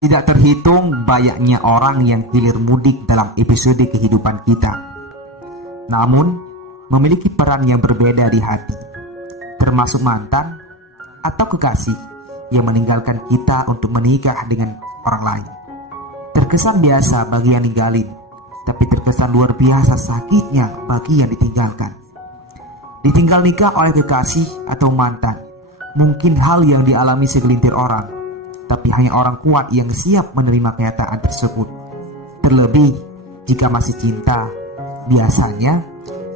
Tidak terhitung banyaknya orang yang hilir mudik dalam episode kehidupan kita. Namun, memiliki peran yang berbeda di hati, termasuk mantan atau kekasih yang meninggalkan kita untuk menikah dengan orang lain. Terkesan biasa bagi yang ninggalin, tapi terkesan luar biasa sakitnya bagi yang ditinggalkan. Ditinggal nikah oleh kekasih atau mantan, mungkin hal yang dialami segelintir orang, tapi hanya orang kuat yang siap menerima kenyataan tersebut. Terlebih jika masih cinta, biasanya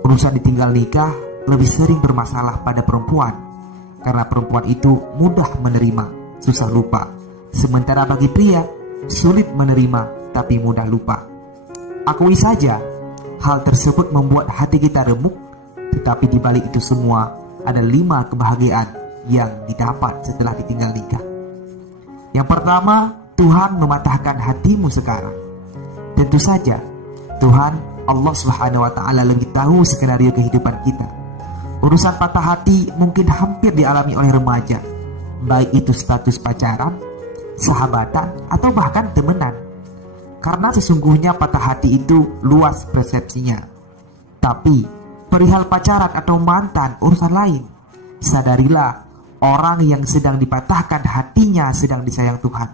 urusan ditinggal nikah lebih sering bermasalah pada perempuan, karena perempuan itu mudah menerima, susah lupa. Sementara bagi pria, sulit menerima tapi mudah lupa. Akui saja, hal tersebut membuat hati kita remuk, tetapi di balik itu semua ada 5 kebahagiaan yang didapat setelah ditinggal nikah. Yang pertama, Tuhan mematahkan hatimu sekarang. Tentu saja, Tuhan Allah Subhanahu wa Ta'ala lebih tahu skenario kehidupan kita. Urusan patah hati mungkin hampir dialami oleh remaja, baik itu status pacaran, sahabatan, atau bahkan temenan. Karena sesungguhnya patah hati itu luas persepsinya. Tapi perihal pacaran atau mantan urusan lain. Sadarilah, orang yang sedang dipatahkan hatinya sedang disayang Tuhan.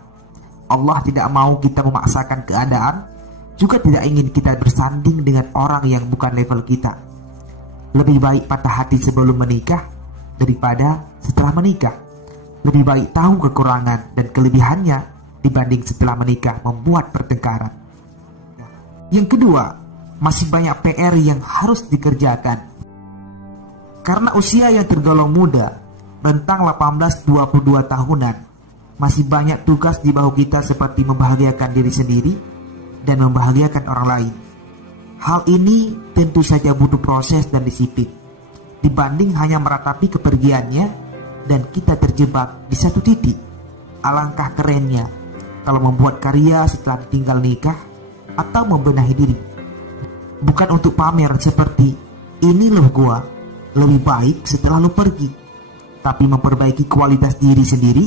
Allah tidak mau kita memaksakan keadaan, juga tidak ingin kita bersanding dengan orang yang bukan level kita. Lebih baik patah hati sebelum menikah daripada setelah menikah. Lebih baik tahu kekurangan dan kelebihannya dibanding setelah menikah membuat pertengkaran. Yang kedua, masih banyak PR yang harus dikerjakan. Karena usia yang tergolong muda, rentang 18-22 tahunan, masih banyak tugas di bahu kita seperti membahagiakan diri sendiri dan membahagiakan orang lain. Hal ini tentu saja butuh proses dan disiplin, dibanding hanya meratapi kepergiannya dan kita terjebak di satu titik. Alangkah kerennya kalau membuat karya setelah ditinggal nikah atau membenahi diri. Bukan untuk pamer seperti, ini loh gua, lebih baik setelah lu pergi, tapi memperbaiki kualitas diri sendiri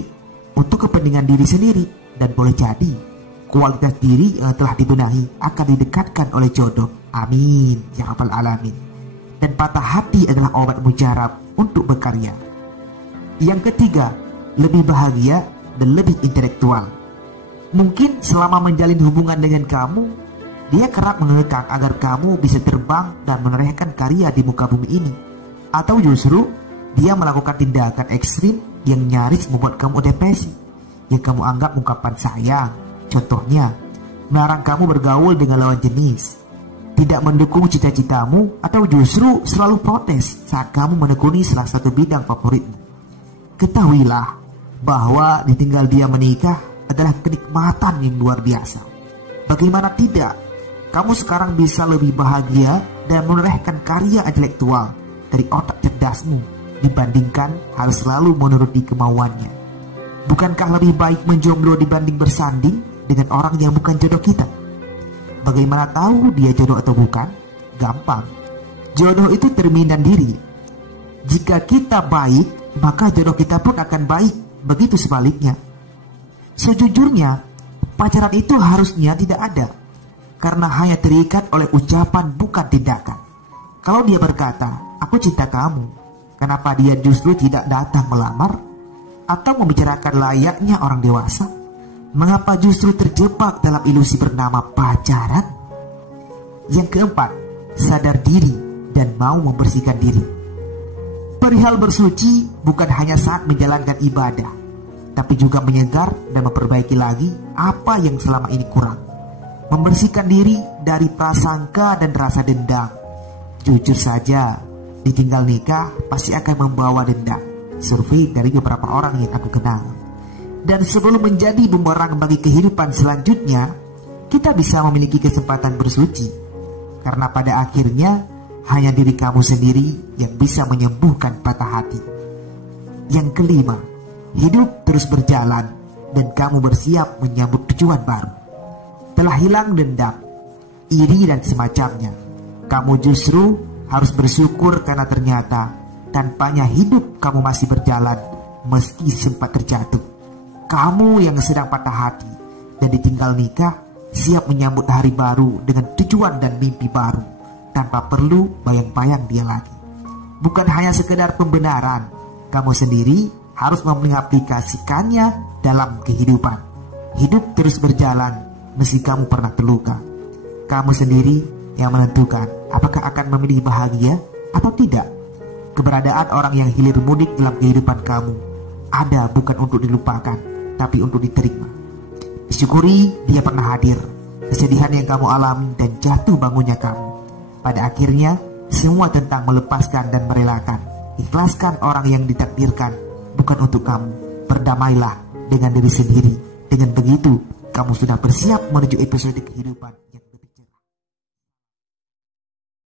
untuk kepentingan diri sendiri. Dan boleh jadi kualitas diri yang telah dibenahi akan didekatkan oleh jodoh. Amin ya rabbal alamin. Dan patah hati adalah obat mujarab untuk berkarya. Yang ketiga, lebih bahagia dan lebih intelektual. Mungkin selama menjalin hubungan dengan kamu, dia kerap mengekang agar kamu bisa terbang dan menorehkan karya di muka bumi ini. Atau justru dia melakukan tindakan ekstrim yang nyaris membuat kamu depresi, yang kamu anggap ungkapan sayang. Contohnya, melarang kamu bergaul dengan lawan jenis, tidak mendukung cita-citamu, atau justru selalu protes saat kamu menekuni salah satu bidang favoritmu. Ketahuilah bahwa ditinggal dia menikah adalah kenikmatan yang luar biasa. Bagaimana tidak, kamu sekarang bisa lebih bahagia dan menorehkan karya intelektual dari otak cerdasmu dibandingkan harus selalu menuruti kemauannya. Bukankah lebih baik menjomblo dibanding bersanding dengan orang yang bukan jodoh kita? Bagaimana tahu dia jodoh atau bukan? Gampang. Jodoh itu cerminan diri. Jika kita baik, maka jodoh kita pun akan baik. Begitu sebaliknya. Sejujurnya, pacaran itu harusnya tidak ada, karena hanya terikat oleh ucapan bukan tindakan. Kalau dia berkata, aku cinta kamu, kenapa dia justru tidak datang melamar atau membicarakan layaknya orang dewasa? Mengapa justru terjebak dalam ilusi bernama pacaran? Yang keempat, sadar diri dan mau membersihkan diri. Perihal bersuci bukan hanya saat menjalankan ibadah, tapi juga menyegar dan memperbaiki lagi apa yang selama ini kurang. Membersihkan diri dari prasangka dan rasa dendam. Jujur saja, ditinggal nikah pasti akan membawa dendam. Survei dari beberapa orang yang aku kenal. Dan sebelum menjadi bumerang bagi kehidupan selanjutnya, kita bisa memiliki kesempatan bersuci. Karena pada akhirnya hanya diri kamu sendiri yang bisa menyembuhkan patah hati. Yang kelima, hidup terus berjalan dan kamu bersiap menyambut tujuan baru. Telah hilang dendam, iri dan semacamnya. Kamu justru harus bersyukur karena ternyata tanpanya hidup kamu masih berjalan meski sempat terjatuh. Kamu yang sedang patah hati dan ditinggal nikah, siap menyambut hari baru dengan tujuan dan mimpi baru, tanpa perlu bayang-bayang dia lagi. Bukan hanya sekedar pembenaran, kamu sendiri harus mengaplikasikannya dalam kehidupan. Hidup terus berjalan meski kamu pernah terluka. Kamu sendiri yang menentukan apakah akan memilih bahagia atau tidak. Keberadaan orang yang hilir mudik dalam kehidupan kamu ada bukan untuk dilupakan, tapi untuk diterima. Disyukuri dia pernah hadir, kesedihan yang kamu alami dan jatuh bangunnya kamu. Pada akhirnya, semua tentang melepaskan dan merelakan. Ikhlaskan orang yang ditakdirkan bukan untuk kamu. Berdamailah dengan diri sendiri. Dengan begitu, kamu sudah bersiap menuju episode kehidupan